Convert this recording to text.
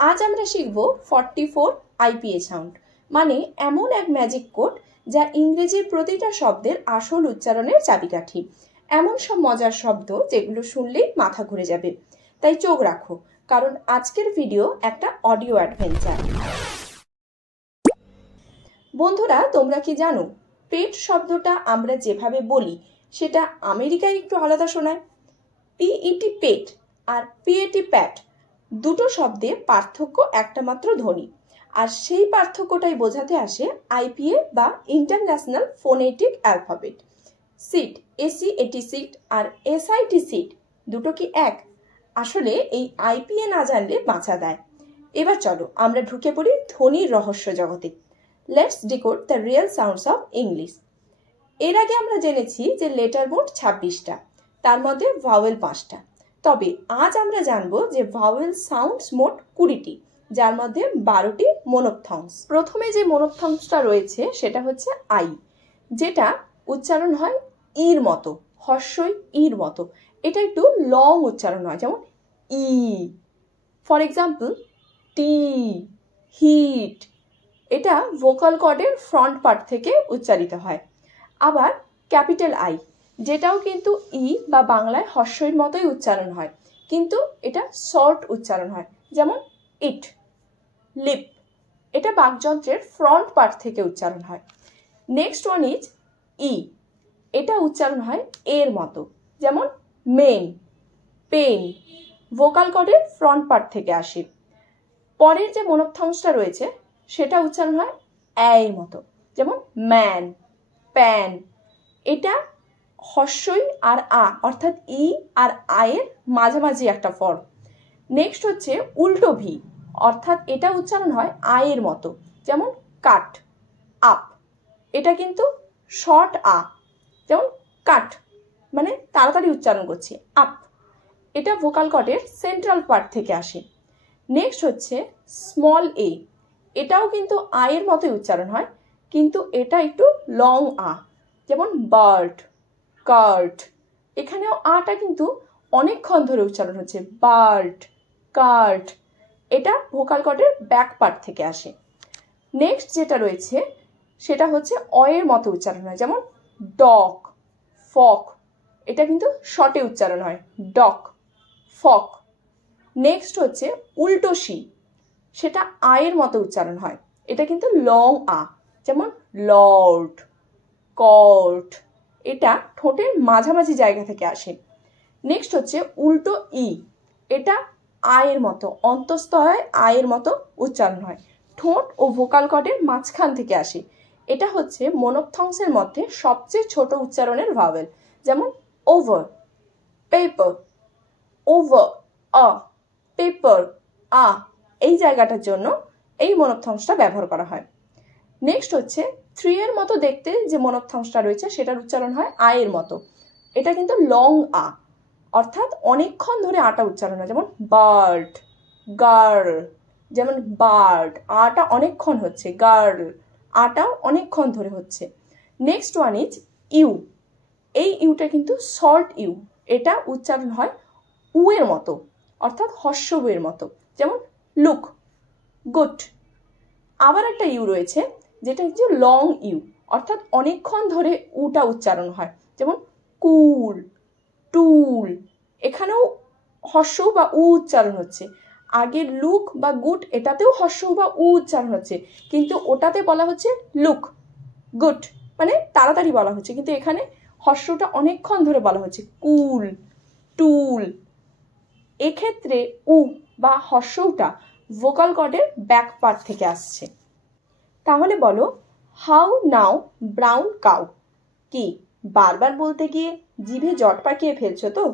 আজ আমরা শিখব 44 আইপিএ সাউন্ড, মানে এমন এক ম্যাজিক কোড যা ইংরেজির প্রতিটা শব্দের আসল উচ্চারণের চাবিকাঠি। এমন সব মজার শব্দ যেগুলো শুনলেই মাথা ঘুরে যাবে। তাই চোখ রাখো, কারণ আজকের ভিডিও একটা অডিও অ্যাডভেঞ্চার। বন্ধুরা, তোমরা কি জানো পেট শব্দটা আমরা যেভাবে বলি সেটা আমেরিকায় একটু আলাদা শোনায়। পিইটি পেট আর পিএটি প্যাট দুটো শব্দে পার্থক্য একটা মাত্র ধ্বনি, আর সেই পার্থক্যটাই বোঝাতে আসে আইপিএ বা international phonetic alphabet. Seat, S E A T seat আর এসআইটি সিট দুটো কি এক? আসলে এই আইপিএ না জানলে বাঁচা দেয়। এবার চলো আমরা ঢুকে পড়ি ধ্বনির রহস্য জগতে। Let's decode the real sounds of English. এর আগে আমরা জেনেছি যে লেটার মোট 26টা, তার মধ্যে ভাওয়েল 5টা। তবে আজ আমরা জানবো যে ভাওয়েল সাউন্ডস মোট 20টি, যার মধ্যে 12টি মোনোপথংস। প্রথমে যে মোনোপথংসটা রয়েছে সেটা হচ্ছে আই, যেটা উচ্চারণ হয় ইর মতো, হর্ষই ইর মতো। এটা একটু লং উচ্চারণ হয়, যেমন ই। For example, tea, heat. এটা ভোকাল কর্ডের ফ্রন্ট পার্ট থেকে উচ্চারিত হয়। আবার ক্যাপিটাল আই, যেটাও কিন্তু ই বা বাংলায় হর্ষইর মতোই উচ্চারণ হয়, কিন্তু এটা শর্ট উচ্চারণ হয়, যেমন ইট। লিপ, এটা বাকযন্ত্রের ফ্রন্ট পার্ট থেকে উচ্চারণ হয়। নেক্সট ওয়ান ইজ ই, এটা উচ্চারণ হয় এর মতো, যেমন মেন। পেন, ভোকাল কর্ডের ফ্রন্ট পার্ট থেকে আসে। পরের যে মোনোপথংসটা রয়েছে সেটা উচ্চারণ হয় এর মতো, যেমন ম্যান, প্যান। এটা হর্ষই আর আ, অর্থাৎ ই আর আয়ের মাঝামাঝি একটা ফর্ম। নেক্সট হচ্ছে উল্টো ভি, অর্থাৎ এটা উচ্চারণ হয় আয়ের মতো, যেমন কাট, আপ। এটা কিন্তু শর্ট আ, যেমন কাট, মানে তাড়াতাড়ি উচ্চারণ করছি, আপ। এটা ভোকাল কর্ডের সেন্ট্রাল পার্ট থেকে আসে। নেক্সট হচ্ছে স্মল এ, এটাও কিন্তু আয়ের মতোই উচ্চারণ হয়, কিন্তু এটা একটু লং আ, যেমন বার্ড, কার্ট। এখানেও আটা কিন্তু অনেকক্ষণ ধরে উচ্চারণ হচ্ছে, বার্ড, কার্ট। এটা ভোকাল কর্ডের ব্যাক পার্ট থেকে আসে। নেক্সট যেটা রয়েছে সেটা হচ্ছে অয়ের মতো উচ্চারণ হয়, যেমন ডক, ফক। এটা কিন্তু শর্টে উচ্চারণ হয়, ডক, ফক। নেক্সট হচ্ছে উল্টো সি, সেটা আয়ের মতো উচ্চারণ হয়, এটা কিন্তু লং আ, যেমন লর্ড, কর্ট। এটা ঠোঁটের মাঝামাঝি জায়গা থেকে আসে। নেক্সট হচ্ছে উল্টো ই, এটা আয়ের মতো, অন্তস্থ হয় আয়ের মতো উচ্চারণ হয়, ঠোঁট ও ভোকাল কর্ডের মাঝখান থেকে আসে। এটা হচ্ছে মোনোপথংসের মধ্যে সবচেয়ে ছোট উচ্চারণের ভাওয়েল, যেমন ওভার, পেপার, ওভার, আ, পেপার, আ। এই জায়গাটার জন্য এই মোনোপথংসটা ব্যবহার করা হয়। নেক্সট হচ্ছে 3 এর মতো দেখতে যে মোনোপথংসটা রয়েছে সেটার উচ্চারণ হয় আয়ের মতো। এটা কিন্তু লং আ, অর্থাৎ অনেকক্ষণ ধরে আটা উচ্চারণ হয়, যেমন বার্ড, গার্ল। যেমন বার্ড, আটা অনেকক্ষণ হচ্ছে, গার্ল, আটাও অনেকক্ষণ ধরে হচ্ছে। Next one is U. এই ইউটা কিন্তু শর্ট ইউ, এটা উচ্চারণ হয় উ এর মতো, অর্থাৎ হর্ষ উ এর মতো, যেমন লুক, গুড। আবার একটা ইউ রয়েছে যেটা হচ্ছে লং ইউ, অর্থাৎ অনেকক্ষণ ধরে উটা উচ্চারণ হয়, যেমন কুল, টুল। এখানেও হর্ষ বা উ উচ্চারণ হচ্ছে। আগে লুক বা গুড, এটাতেও হর্ষ বা উ উচ্চারণ হচ্ছে, কিন্তু ওটাতে বলা হচ্ছে লুক, গুড, মানে তাড়াতাড়ি বলা হচ্ছে, কিন্তু এখানে হর্ষটা অনেকক্ষণ ধরে বলা হচ্ছে, কুল, টুল। এক্ষেত্রে উ বা হর্ষটা ভোকাল কর্ডের ব্যাক পার্ট থেকে আসছে। তাহলে বলো, হাউ নাও ব্রাউন কাউ। কি বারবার বলতে গিয়ে জিভে জট পাকিয়ে ফেলছো তো?